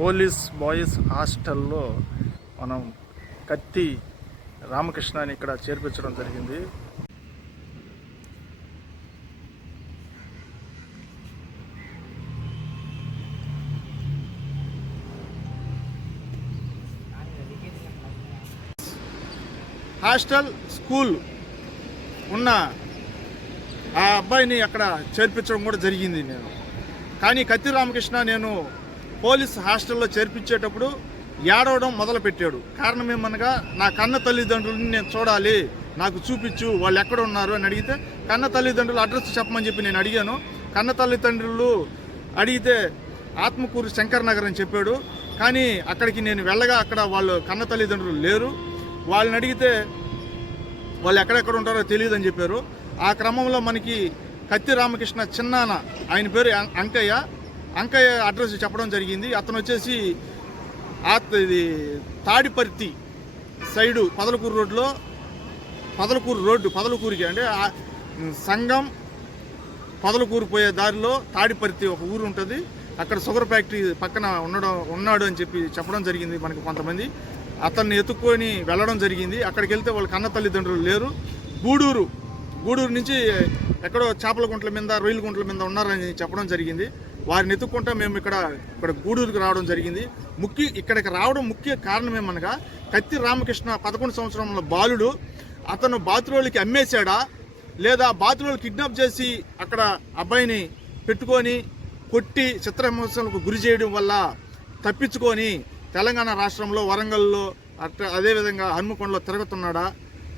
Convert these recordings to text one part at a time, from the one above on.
Police boys హాస్టల్లో మనం కత్తి రామకృష్ణని ఇక్కడ చేర్పించడం జరిగింది. హాస్టల్ స్కూల్ ఉన్న ఆ అబ్బాయిని అక్కడ చేర్పించడం కూడా జరిగింది నేను. కానీ కత్తి రామకృష్ణ నేను పోలీస్ హాస్టల్లో చేర్పించేటప్పుడు ఏడవడం మొదలుపెట్టాడు. కారణం ఏమనగా నా కన్న తల్లిదండ్రులని నేను చూడాలి. నాకు చూపించు. వాళ్ళు ఎక్కడ ఉన్నారు? అని అడిగితే కన్న తల్లిదండ్రులు అడ్రస్ చెప్పమని చెప్పి నేను అడిగాను. కన్న తల్లిదండ్రులు అడిగితే ఆత్మకూరు శంకర్ నగర్ అని చెప్పాడు. కానీ అక్కడికి నేను వెళ్ళగా అక్కడ వాళ్ళు కన్న తల్లిదండ్రులు లేరు. వాళ్ళని అడిగితే వాళ్ళు ఎక్కడెక్కడ ఉంటారో తెలియదు అని చెప్పారు. ఆ క్రమంలో మనకి కత్తి రామకృష్ణ చిన్నాన ఆయన పేరు అం- అంకయ్య. అంకయ్య అడ్రస్ చెప్పడం జరిగింది. అతను వచ్చేసి ఇది తాడిపర్తి సైడు పదలకూరు రోడ్లో పదలకూరు రోడ్డు పదలకూరికి అంటే సంఘం పదలకూరు పోయే దారిలో తాడిపర్తి ఒక ఊరు ఉంటుంది. అక్కడ షుగర్ ఫ్యాక్టరీ పక్కన ఉండడం ఉన్నాడు అని చెప్పి చెప్పడం జరిగింది మనకి కొంతమంది. అతన్ని ఎత్తుక్కొని వెళ్ళడం జరిగింది. అక్కడికి వెళ్తే వాళ్ళ కన్న తల్లిదండ్రులు లేరు. గూడూరు గూడూరు నుంచి ఎక్కడో చేపల గుంట్ల మీద రొయ్యల గుంట్ల మీద ఉన్నారని చెప్పడం జరిగింది. వారిని ఎత్తుక్కుంటా మేము ఇక్కడ ఇక్కడ గూడూరుకి రావడం జరిగింది. ముఖ్య ఇక్కడికి రావడం ముఖ్య కారణం ఏమనగా కత్తి రామకృష్ణ పదకొండు సంవత్సరంలో బాలుడు అతను బాత్రూమ్లకి అమ్మేశాడా లేదా బాత్రూంలో కిడ్నాప్ చేసి అక్కడ అబ్బాయిని పెట్టుకొని కొట్టి చిత్రహింసలకు గురి చేయడం వల్ల తప్పించుకొని తెలంగాణ రాష్ట్రంలో వరంగల్లో అట్లా అదేవిధంగా హన్మకొండలో తిరుగుతున్నాడా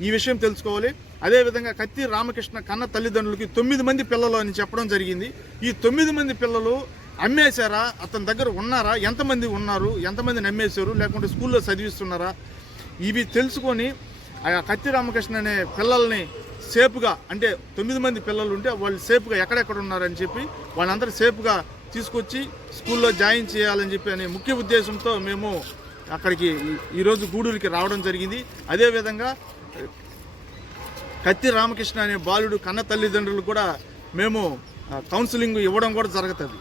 ఈ విషయం తెలుసుకోవాలి. అదేవిధంగా కత్తి రామకృష్ణ కన్న తల్లిదండ్రులకి తొమ్మిది మంది పిల్లలు అని చెప్పడం జరిగింది. ఈ తొమ్మిది మంది పిల్లలు అమ్మేశారా? అతని దగ్గర ఉన్నారా? ఎంతమంది ఉన్నారు? ఎంతమందిని అమ్మేశారు లేకుంటే స్కూల్లో చదివిస్తున్నారా? ఇవి తెలుసుకొని ఆ కత్తి రామకృష్ణ అనే పిల్లల్ని సేఫ్గా అంటే తొమ్మిది మంది పిల్లలు ఉంటే వాళ్ళు సేఫ్గా ఎక్కడెక్కడ ఉన్నారని చెప్పి వాళ్ళందరూ సేఫ్గా తీసుకొచ్చి స్కూల్లో జాయిన్ చేయాలని చెప్పి అనే ముఖ్య ఉద్దేశంతో మేము అక్కడికి ఈరోజు గూడూరుకి రావడం జరిగింది. అదేవిధంగా కత్తి రామకృష్ణ అనే బాలుడు కన్న తల్లిదండ్రులు కూడా మేము కౌన్సిలింగ్ ఇవ్వడం కూడా జరుగుతుంది.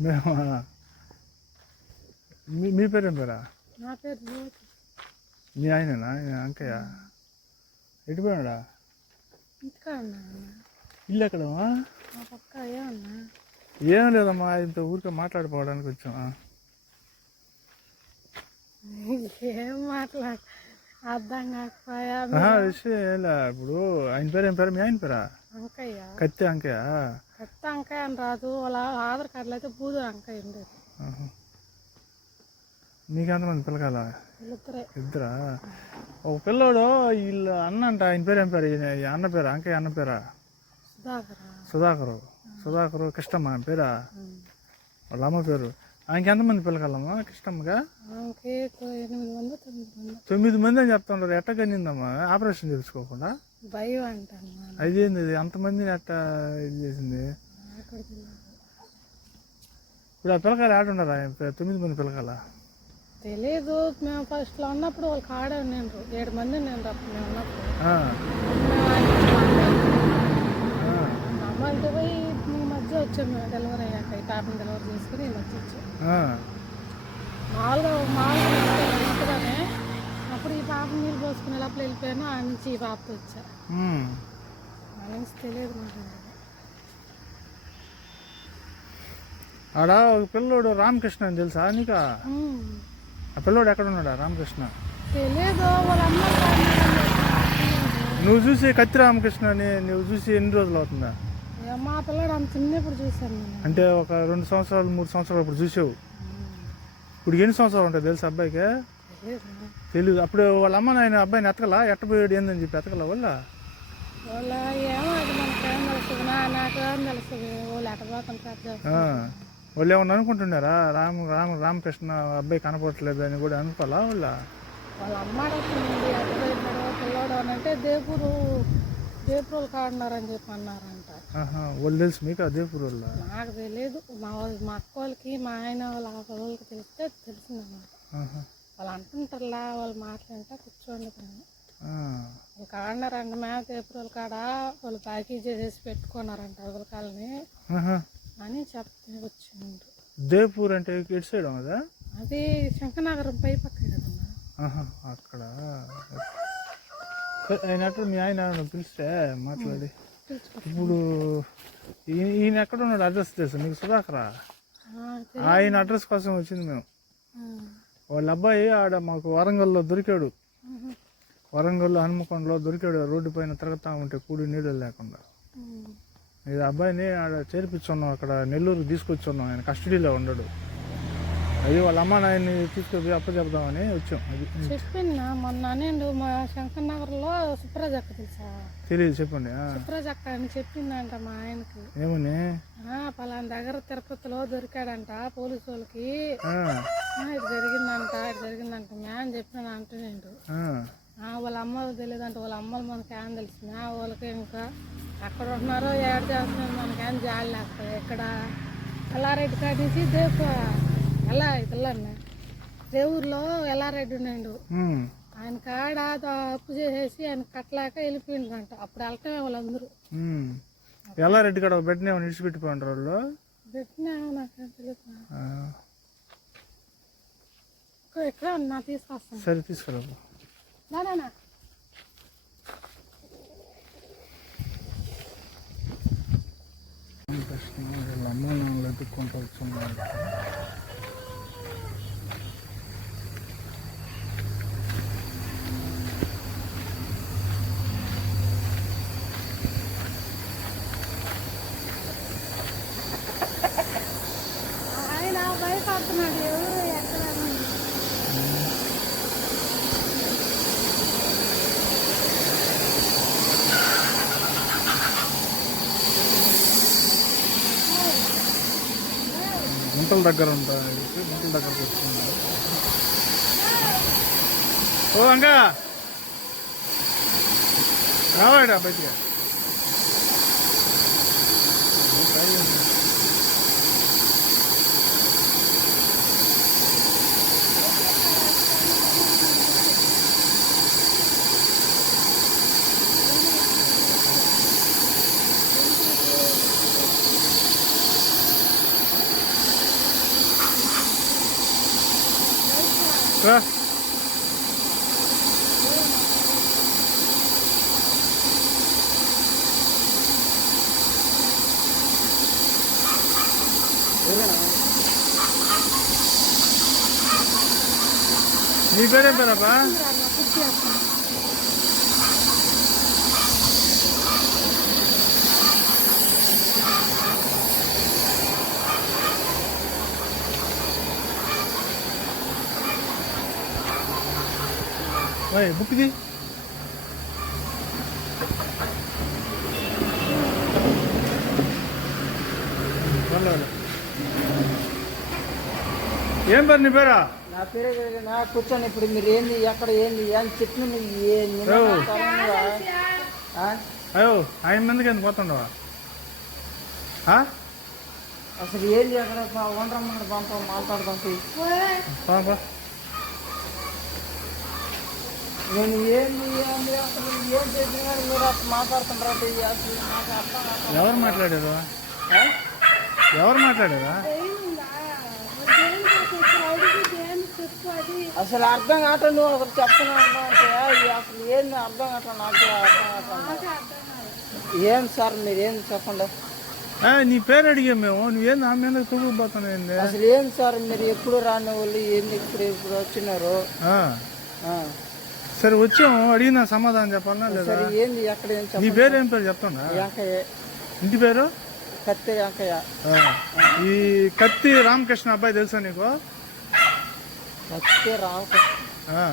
మేము? మీ మీ పేరేం పేరా నా పేరు జ్యోతి మీ ఆయననా ఆయన అంకయ్య ఎటుపోయాడా ఇంకా ఉన్నా ఇల్లు ఎక్కడమ్మా మా పక్క ఏమన్నా ఏం లేదమ్మా ఇంత ఊరికే మాట్లాడిపోవడానికి వచ్చాం ఏం మాట్లాడ అర్థం కాకపోయా ఆహా, విషయం ఏం లే. ఇప్పుడు ఆయన పేరు ఏం పేరు మీ ఆయన పేరా అంకయ్య కత్తి అంకయ్య కొత్త అంకాయ అని రాదు వాళ్ళ ఆధార్ కార్డులో అయితే బూదు అంకాయ ఉండేది ఆహా. నీకెంతమంది పిల్లకాల ఇద్దరా. ఒక పిల్లోడు వీళ్ళ అన్న అంట ఆయన పేరు ఏం పేరు? అన్న పేరా? అంకయ్య అన్న పేరా? సుధాకర్. సుధాకరు. కృష్ణమ్మ ఆయన పేరా? వాళ్ళ అమ్మ పేరు. ఆయనకి ఎంతమంది పిల్లకాలమ్మా కృష్ణమ్మగా తొమ్మిది మంది. అని చెప్తుంటారు. ఎట్ట కనిందమ్మా ఆపరేషన్ చేసుకోకుండా భయం మనం అదేంది అంతమందిని ఎట్ట ఇది చేసింది. ఇప్పుడు ఆ పిల్లకాయలు ఆడుండరా? తొమ్మిది మంది పిల్లకాల తెలీదు. మేము ఫస్ట్లో ఉన్నప్పుడు వాళ్ళకి ఆడే నేను. ఏడు మంది నేను అప్పుడు మేము ఉన్నప్పుడు. అమ్మాయిలతో పోయి ఈ మధ్య వచ్చాము మేము. డెలివరీ అయ్యాక ఈ పాపను డెలివరీ చేసుకుని ఈ మధ్య వచ్చాము మామూలుగా మామూలుగా ఇంతగానే అప్పుడు ఈ పాప నీళ్ళు పోసుకునే లోపల వెళ్ళిపోయాను. ఆ నుంచి ఈ పాపతో వచ్చా. ఆ నుంచి తెలియదు నాకు ఆడ ఒక పిల్లోడు రామకృష్ణ అని తెలుసా నీకా. ఆ పిల్లోడు ఎక్కడ ఉన్నాడా? రామకృష్ణ. తెలియదు వాళ్ళ అమ్మ నువ్వు చూసి కత్తి రామకృష్ణ అని నువ్వు చూసి ఎన్ని రోజులు అవుతుందా? మా పిల్లడు అంత చిన్నప్పుడు చూశాను అంటే ఒక రెండు సంవత్సరాలు మూడు సంవత్సరాలు అప్పుడు చూసావు. ఇప్పుడు ఎన్ని సంవత్సరాలు ఉంటాయి తెలుసా అబ్బాయికి? తెలియదు అప్పుడు వాళ్ళ అమ్మ నాయన అబ్బాయిని ఎత్తకలా ఎట్టపోయాడు ఏందని చెప్పి ఎత్తకలా వాళ్ళ? నాకేం వాళ్ళు ఆ, వాళ్ళు ఏమన్నా అనుకుంటున్నారా? రామ రామ రామకృష్ణ అబ్బాయి కనపడట్లేదు అని కూడా అనుకోవాలా వాళ్ళ? వాళ్ళ అమ్మ అడుగుతుంది ఎక్కడ పోయినాడు పిల్లోడు అని అంటే దేపురు దేపురులు కాడినారని చెప్పి అన్నారంట. వాళ్ళు తెలుసు మీకు అదే వాళ్ళ నాకు తెలియదు. మా వాళ్ళు మా అక్క వాళ్ళకి మా ఆయన వాళ్ళ వాళ్ళకి తెలిస్తే తెలిసిందన్నమాట. వాళ్ళు అంటుంటారులా వాళ్ళు మాట్లాడితే కూర్చోండి ఆ, వాళ్ళు కాడినారంట మేత ఏప్రిల్ కాడ? వాళ్ళు ప్యాకేజ్ చేసేసి పెట్టుకున్నారంట వాళ్ళని ఆహా. అని చెప్తే వచ్చిండ్రు దేపూర్ అంటే ఇటు సైడ్ కదా అది శంకనగరం పై పక్కే ఆహా, అక్కడ. అక్కడ మీ ఆయన పిలిస్తే మాట్లాడి. ఇప్పుడు ఈయన ఈయన ఎక్కడ ఉన్నాడు? అడ్రస్ తెలుసు మీకు సుధాకరా? ఆయన అడ్రస్ కోసం వచ్చింది మేము. వాళ్ళ అబ్బాయి ఆడ మాకు వరంగల్లో దొరికాడు. వరంగల్లో హనుమకొండలో దొరికాడు. రోడ్డు పైన తిరుగుతా ఉంటే కూడి నీళ్ళు లేకుండా. ఇది అబ్బాయిని ఆడ చేర్పించున్నాం అక్కడ నెల్లూరు తీసుకొచ్చున్నాం. ఆయన కస్టడీలో ఉండడు. అయ్యి వాళ్ళ అమ్మ నాయన్ని తీసుకొని అప్పచెప్దామని వచ్చాం. అది చెప్పిందా? మొన్న నేను మా శంకర్ నగర్లో సుప్రజక్క తెలుసా? తెలియదు చెప్పండి. ఆ, సుప్రజక్క అని చెప్పిందంట మా ఆయనకి. ఏమని? ఆ, పలానా దగ్గర తిరుపతిలో దొరికాడంట పోలీసు వాళ్ళకి. ఇది జరిగిందంట ఇది జరిగిందంట మ్యా అని చెప్పిన అంటున్నాడు ఆ, ఆ, వాళ్ళ అమ్మలు తెలియదంట వాళ్ళ అమ్మలు మనకి ఏం తెలుసు మ్యా వాళ్ళకి ఇంకా ఎక్కడ ఉంటున్నారో ఏడు చేస్తున్నారు మనకేం జాలి లేకపోతే ఇక్కడ ఎల్లారెడ్డి కాడి నుంచి దేపు ఎలా ఇతల్లన్న దేవుర్లో ఎల్లారెడ్డి ఉన్నాడు ఆయన కాడ అప్పు చేసేసి ఆయన కట్టలేక వెళ్ళిపోయిందంట అప్పుడు వెళ్ళటమే వాళ్ళందరూ. ఎల్లారెడ్డి కాడ బెడ్ని ఏమైనా ఇడిచిపెట్టిపోయినారు వాళ్ళు? పెట్టినా నాకేం తెలియదు ఇక్కడ- ఇక్కడ ఉన్నా తీసుకొస్తాను. సరే తీసుకురా నానా కష్టం వీళ్ళ అమ్మ నాన్నలు ఎత్తుక్కుంటూ వచ్చున్నారు ఆయన భయపడుతున్నాడు ఎవరు ఎక్కడ అని. గుంటల దగ్గర ఉంటాయి గుంటల దగ్గరకు వచ్చింది. ఓ అంగా! రావాడా బయటికి? రా నీ పేరేం పేరబ్బా ఓయ్ బుక్ది ఏం పేరు నీ పేరా? నా పేరు నా కూర్చొని ఇప్పుడు మీరు ఏంది ఎక్కడ ఏంది అని చెప్పిన? అయ్యో ఆయన మందికి ఎందుకు పోతుండవా? అసలు ఏంది అక్కడ? వండరమ్మని పంప మాట్లాడదాం. నేను అసలు ఏం చేసినా మీరు అసలు మాట్లాడుతుంటారు. ఎవరు మాట్లాడారు? ఎవరు మాట్లాడారా అసలు అర్థం కావట్లేదు నువ్వు అసలు చెప్తున్నా అంటే అసలు ఏంది అర్థం కావట్లేదు నాకు అర్థం కాదు. ఏం సార్ మీరు ఏంది చెప్పండి నీ పేరు అడిగాం మేము నువ్వేం నా మీద తూగుపోతున్నావు అసలు ఏం సార్ మీరు ఎప్పుడు రాని వాళ్ళు ఏంది ఇప్పుడు ఇప్పుడు వచ్చినారు. సరే వచ్చాము అడిగిన సమాధానం చెప్పాలనా లేదా? సరే ఏంది ఎక్కడ ఏం నీ చెప్పండి పేరు ఏం పేరు చెప్తున్నా వెంకయ్య ఇంటి పేరు? కత్తి వెంకయ్య ఆ. ఈ కత్తి రామకృష్ణ అబ్బాయి తెలుసా నీకు? కత్తి రాక ఆ.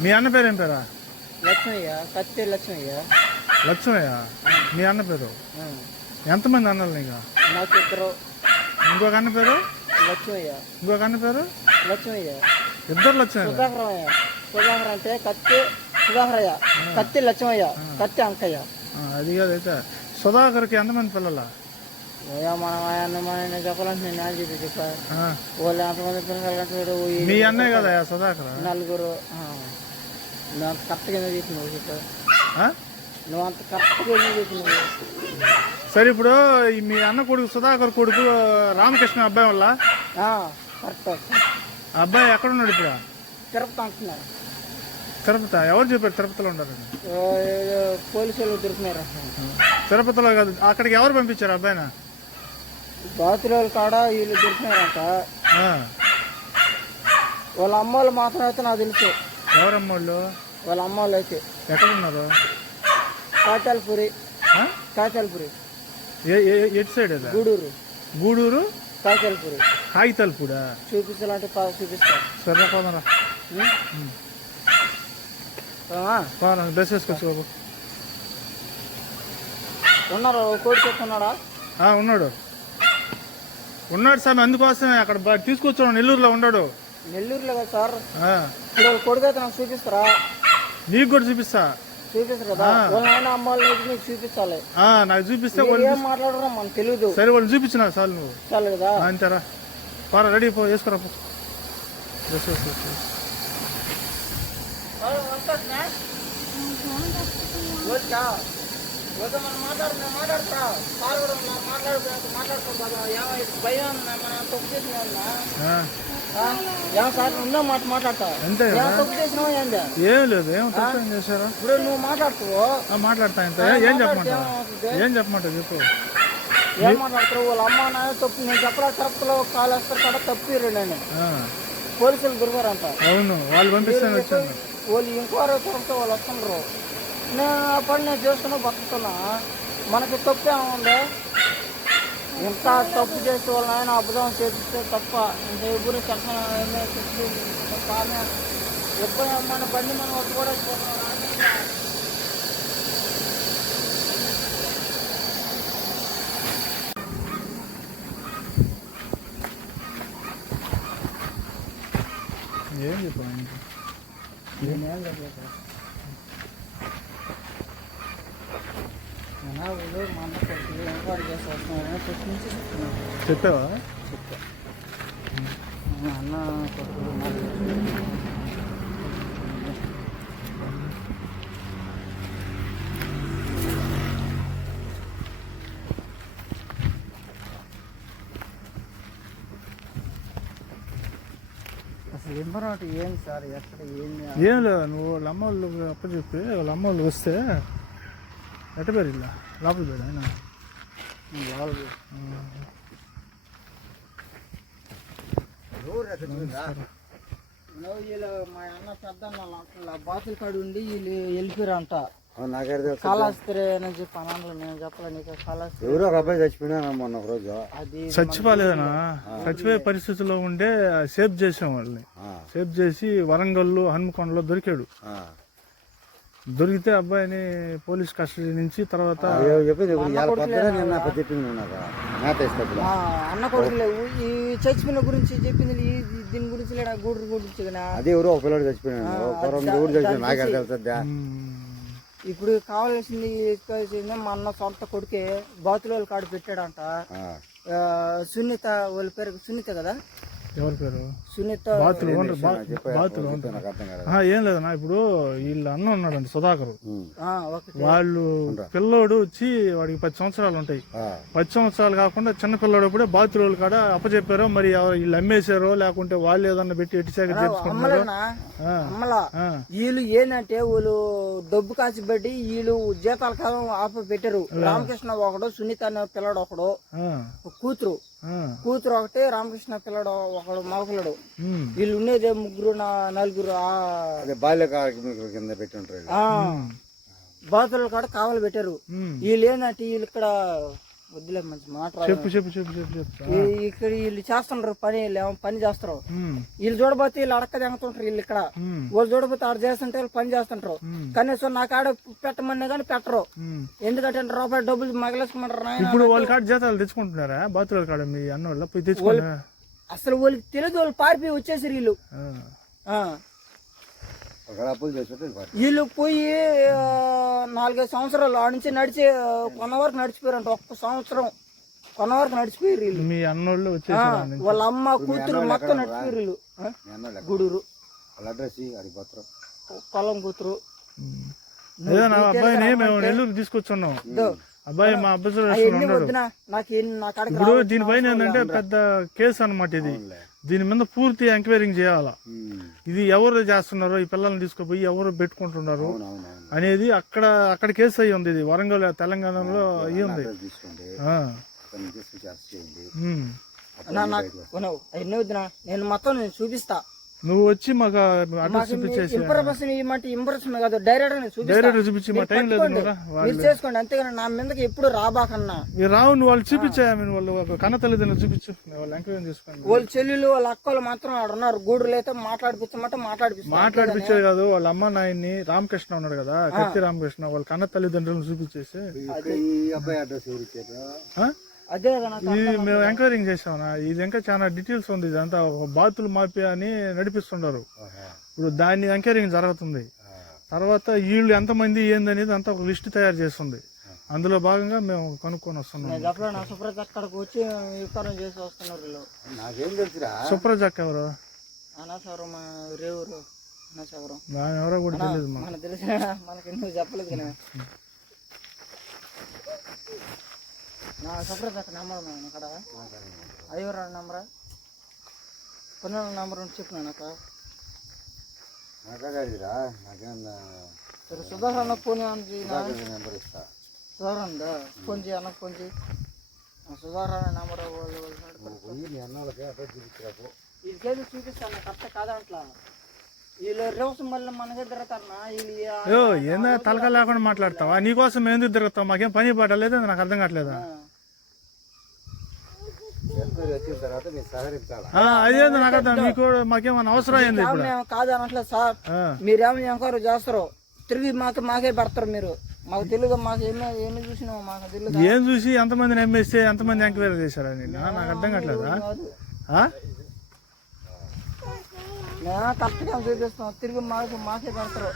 మీ అన్న పేరు ఏం పేరా? లక్ష్మయ్య కత్తి లక్ష్మయ్య. లక్ష్మయ్య? మీ అన్న పేరు? ఆ. ఎంతమంది అన్నలు నీకు? నాకు ఇద్దరు. ఇంకొక అన్న పేరు? లక్ష్మయ్య. ఇంకొక అన్న పేరు? లక్ష్మయ్య. ఇద్దరు లక్ష్మయ్య. సుధాకరమయ్య. సుధాకర్ అంటే కత్తి సుధాకరయ్య. కత్తి లక్ష్మయ్య కత్తి అంకయ్య. ఆ, అది కాదైతే సుధాకర్కి ఎంతమంది పిల్లల? అయ్యా మనం ఆయన మన చెప్పాలంటే నేను న్యాయం చెప్పి చెప్పా. ఆ, వాళ్ళు ఎంతమంది పిల్లలు కంటే మీ అన్నయ్య కదా సుధాకర్? నలుగురు. ఆ. అంత కరెక్ట్గా చెప్పు. ఆ? నువ్వు అంత కరెక్ట్గా సరే ఇప్పుడు మీ అన్న కొడుకు సుధాకర్ కొడుకు రామకృష్ణ అబ్బాయి వల్ల? కరెక్ట్ అబ్బాయి ఎక్కడ ఉన్నాడు ఇప్పుడు? తిరుపతి అంటున్నారు. తిరుపతి? ఎవరు చెప్పారు తిరుపతిలో ఉండాలని? ఓ, ఏదో పోలీసు వాళ్ళు దొరికినారు తిరుపతిలో కాదు అక్కడికి ఎవరు పంపించారు అబ్బాయినా? బాతుల వాళ్ళు కాడ వీళ్ళు దొరికినారంట వాళ్ళ అమ్మ వాళ్ళు మాత్రం అయితే నాకు తెలుసు. ఎవరమ్మ వాళ్ళు? వాళ్ళ అమ్మ వాళ్ళు అయితే. ఎక్కడ ఉన్నారు కాచాలపురి? కాచాలపురి. ఎటు సైడ్ అది? గూడూరు. గూడూరు? కాచాలపురి. కాగితల్పూడా? చూపించాలంటే చూపిస్తారు సరే పోదరా. డ్రెస్ వేసుకొచ్చు బాబు. ఉన్నారా? కోడి చెప్తున్నాడా ఉన్నాడు? ఉన్నాడు. స్వామి అందుకోసమే అక్కడ తీసుకొచ్చాడు నెల్లూరులో ఉన్నాడు. నెల్లూరులో కదా సార్? ఇప్పుడు కొడుకు అయితే నాకు చూపిస్తారా? నీకు కూడా చూపిస్తా. చూపిస్తారు కదా. నీకు చూపించాలి. ఆ, నాకు చూపిస్తే మీరు వాళ్ళు ఏం మాట్లాడరో మనకు తెలియదు సరే వాళ్ళు చూపించిన చాలు నువ్వు. చాలు కదా అంతేరా పోరా రెడీ పో వేసుకురా పో. మాట్లాడుతున్నా మాట్లాడతా మాట్లాడుతున్నా ఏమైంది భయం మనం తప్పు చేసిన ఏం సార్ ఉందా మాట మాట్లాడతా అంతే ఏం కదా తప్పు చేసినావు ఏంది? ఏం లేదు ఏం తప్పు ఏం చేశారా? ఇప్పుడు నువ్వు మాట్లాడుతావు మాట్లాడతా ఇంత. ఏం ఏమవుతుంది? ఏం చెప్పమంటావు చెప్పు. ఏం మాట్లాడుతావు వాళ్ళ అమ్మ నాన్న తప్పు నేను చెప్పలా తిరుపతిలో కాలు వేస్తారు కదా తప్పిర్రు నేను పోలీసులు దొరికారంట అవును వాళ్ళు పంపిస్తాను వచ్చాను. వాళ్ళు ఇంకోరో తిరిగితే వాళ్ళు వస్తున్నారు నేను ఆ పని నేను చేసుకుని బతుకుతున్నా. మనకి తప్పు ఏముంది? ఇంత తప్పు చేసి వాళ్ళ ఆయన అబద్ధం చేపిస్తే తప్ప ఇంకా ఎప్పుడు చెప్పిన తప్ప ఆమె ఎప్పుడు మన బండి మనం ఒట్టు కూడా ఏం చెప్పాను నీకు? వాళ్ళు మా అన్న కొడుకులు ఎంక్వైరీ చేసి వస్తున్నారని ఫస్ట్ నుంచి చెప్తున్నాను చెప్పావా చెప్తా మా అన్న కొడుకులు ఉన్నారు. అసలు ఎంబరాటు ఏం సార్ ఎక్కడ ఏంది ఏం లేదు నువ్వు వాళ్ళ అమ్మ వాళ్ళు అప్పచెప్పి వాళ్ళ అమ్మ వాళ్ళు వస్తే ఎట్ట పేరు ఇలా లోపల పేరు ఆయన వాళ్ళు నువ్వు వీళ్ళు మా అన్న పెద్ద బాతుల కాడు ఉండి వీళ్ళు వెళ్ళిపోయారంట కాళాస్త్రి అని చెప్పి అనంలో నేను చెప్పలే నీకు ఎవరో ఒక అబ్బాయి చచ్చిపోయినా మొన్న ఒక రోజు అది చచ్చిపోలేదనా చచ్చిపోయే పరిస్థితుల్లో ఉండే సేవ్ చేసాం వాళ్ళని సేవ్ చేసి వరంగల్లో హన్మకొండలో దొరికాడు. దొరికితే అబ్బాయిని పోలీస్ కస్టడీ నుంచి తర్వాత అన్న కొడుకులే ఈ చచ్చిపోయిన గురించి చెప్పింది దీని గురించి లేడా? గూడు గురించి అదే ఎవరో ఒక పిల్లడు చచ్చిపోయినా నాకే తెలుస్తుందా మ్, ఇప్పుడు కావాల్సింది మా అన్న సొంత కొడుకే బాతుల వాళ్ళ కాడు పెట్టాడంట. సునీత వాళ్ళ పేరు సునీత కదా? ఎవరి పేరు? సునీత ఏం లేదన్నా ఇప్పుడు వీళ్ళ అన్న ఉన్నాడండి సుధాకర్. వాళ్ళు పిల్లోడు వచ్చి వాడికి పది సంవత్సరాలు ఉంటాయి. ఆ, పది సంవత్సరాలు కాకుండా చిన్న పిల్లోడు అప్పుడే బాతురోళ్ళు కాడ అప్పచెప్పారో మరి వీళ్ళు అమ్మేశారో లేకుంటే వాళ్ళు ఏదన్నా పెట్టి ఎట్టిసాక వీళ్ళు ఏంటంటే వీళ్ళు డబ్బు కాసి పెట్టి వీళ్ళు జీతాల కాలం ఆప పెట్టారు. రామకృష్ణ ఒకడు సునీత అనే పిల్లడు ఒకడు. కూతురు. కూతురు ఒకటి రామకృష్ణ పిల్లడు ఒకడు మగపిల్లడు. ఉమ్, వీళ్ళు ఉండేదే ముగ్గురు నా- నలుగురు ఆ అదే బాల్య కార్మికుల కింద పెట్టి ఉంటారు బాతులు కూడా కావాలి పెట్టారు. వీళ్ళు ఏంటంటే వీళ్ళు ఇక్కడ వద్దులే మంచి మాట. చెప్పు చెప్పు చెప్పు చెప్పు ఇక్కడ వీళ్ళు చేస్తున్నారు పని పని చేస్తారు. వీళ్ళు చూడబోతే వీళ్ళు అడక్క తెంగుతుంటారు వీళ్ళు ఇక్కడ. వాళ్ళు చూడబోతే ఆడ చేస్తుంటే వీళ్ళు పని చేస్తుంటారు. కనీసం నా కాడ పెట్టమని కానీ పెట్టరు. ఎందుకంటే రూపాయలు డబ్బులు మగలేసుకుంటారు నాయన ఇప్పుడు వాళ్ళ కాడ జీతాలు తెచ్చుకుంటున్నారా? బాతురోళ్ళ కాడ మీ అన్న వాళ్ళ అసలు వాళ్ళకి తెలియదు వాళ్ళు పారిపోయి వచ్చేసారు వీళ్ళు. వీళ్ళు పోయి నాలుగైదు సంవత్సరాలు ఆడ నుంచి నడిచి కొన్న వరకు నడిచిపోయారంట ఒక్క సంవత్సరం కొన్న వరకు నడిచిపోయారు వీళ్ళు. మీ అన్నోళ్ళు వాళ్ళ అమ్మ కూతురు మొత్తం నడిచిపోయారు వీళ్ళు? గూడూరు. పొలం కూతురు. ఏదైనా అబ్బాయిని మేము నెల్లూరు తీసుకొచ్చున్నాం. అబ్బాయి మా అబ్బాయి నా కాడికి ఇప్పుడు దీనిపైన ఏంటంటే పెద్ద కేసు అన్నమాట ఇది. దీని మీద పూర్తి ఎంక్వైరింగ్ చేయాలా. ఇది ఎవరు చేస్తున్నారో ఈ పిల్లల్ని తీసుకుపోయి ఎవరు పెట్టుకుంటున్నారు అనేది అక్కడ అక్కడ కేసు అయ్యి ఉంది ఇది. వరంగల్ తెలంగాణలో అయ్యి ఉంది. నేను మొత్తం నేను చూపిస్తా. నువ్వు వచ్చి మాకు అడ్రస్ చూపించేసి ఇంప్రెషన్ ఇవ్వమంటే ఇంప్రెషన్ కాదు డైరెక్ట్ డైరెక్ట్ చూపించి మా టైం లేదు. మీరు చేసుకోండి అంతేగాని నా మీదకి ఎప్పుడు రాబాకన్నా. మీరు రావు నువ్వు వాళ్ళు చూపించా వాళ్ళు కన్న తల్లిదండ్రులు చూపించు. వాళ్ళు ఎంక్వైరీ చేసుకోండి వాళ్ళ చెల్లెలు వాళ్ళ అక్కలు మాత్రం ఆడ ఉన్నారు. గూడులు అయితే మాట్లాడిపించమంటే మాట్లాడిపిస్తారు. మాట్లాడిపించేది కాదు వాళ్ళ అమ్మ నాయన్ని రామకృష్ణ ఉన్నాడు కదా కత్తి రామకృష్ణ వాళ్ళ కన్న తల్లిదండ్రులను చూపించేసి. అబ్బాయి అడ్రస్ ఎవరు ఇది మేము ఎంక్వైరింగ్ చేసామన్నా ఇది ఇంకా చాలా డీటెయిల్స్ ఉంది. ఇదంతా ఒక బాతులు మాఫియా అని నడిపిస్తుంటారు ఆహా. ఇప్పుడు దాన్ని ఎంక్వైరింగ్ జరుగుతుంది. తర్వాత వీళ్ళు ఎంతమంది ఏందనేది అంతా ఒక లిస్ట్ తయారు చేస్తుంది. అందులో భాగంగా మేము కనుక్కొని వస్తున్నాం. అక్కడికి వచ్చి వికారం చేసి వస్తున్నారు వీళ్ళు. నాకేం తెలుసురా? సుప్రజాక్ ఎవరు? అనాసవరం మా రేవురు అనాసవరం దాని ఎవరో కూడా తెలియదు మాకు. మనకు తెలిసిన మనకి ఎందుకు చెప్పలేదు నా అక్కడ నెంబర్ ఉంది అక్కడ. అయ్యూరు నెంబరా? కొన్ని నెంబర్ ఉంటే చెప్పు నేను అక్కడ. నాకాడిరా నాకేమన్నా సరే సుధాకర్ అన్న ఫోన్ నెంబర్ ఇస్తా. సుధాకర్ ఉందా ఫోన్ చేయి అన్నకు ఫోన్ చేయి. సుధాకర్ అన్న నెంబర్ అన్నోళ్ళకి అడ్రస్ చూపిస్తాను కరెక్ట్ కాదంట్లా ఏందా తలక లేకుండా మాట్లాడతావా? నీకోసం ఎందుకు తిరుగుతావు? మాకేం పని పడలేదు నాకు అర్థం కావట్లేదా? అదేంది నాకు అర్థం? మీకు మాకేమన్నా అవసరం అయింది కాదు అనట్లేదు సార్. మీరేమో ఎంక్వైరీ చేస్తారు. తిరిగి మాకు మాకే పెడతారు మీరు. మాకు తెలియదు మాకు ఎన్ని ఎన్ని చూసినాము మాకు తెలియదు? ఏం చూసి ఎంతమందిని ఎంఎస్సీ ఎంతమంది ఎంక్వైరీ చేశారా నిన్న? నాకు అర్థం కావట్లేదా? మేము కరెక్ట్గా చూపిస్తాం తిరిగి మాకు మాకే పెడతారు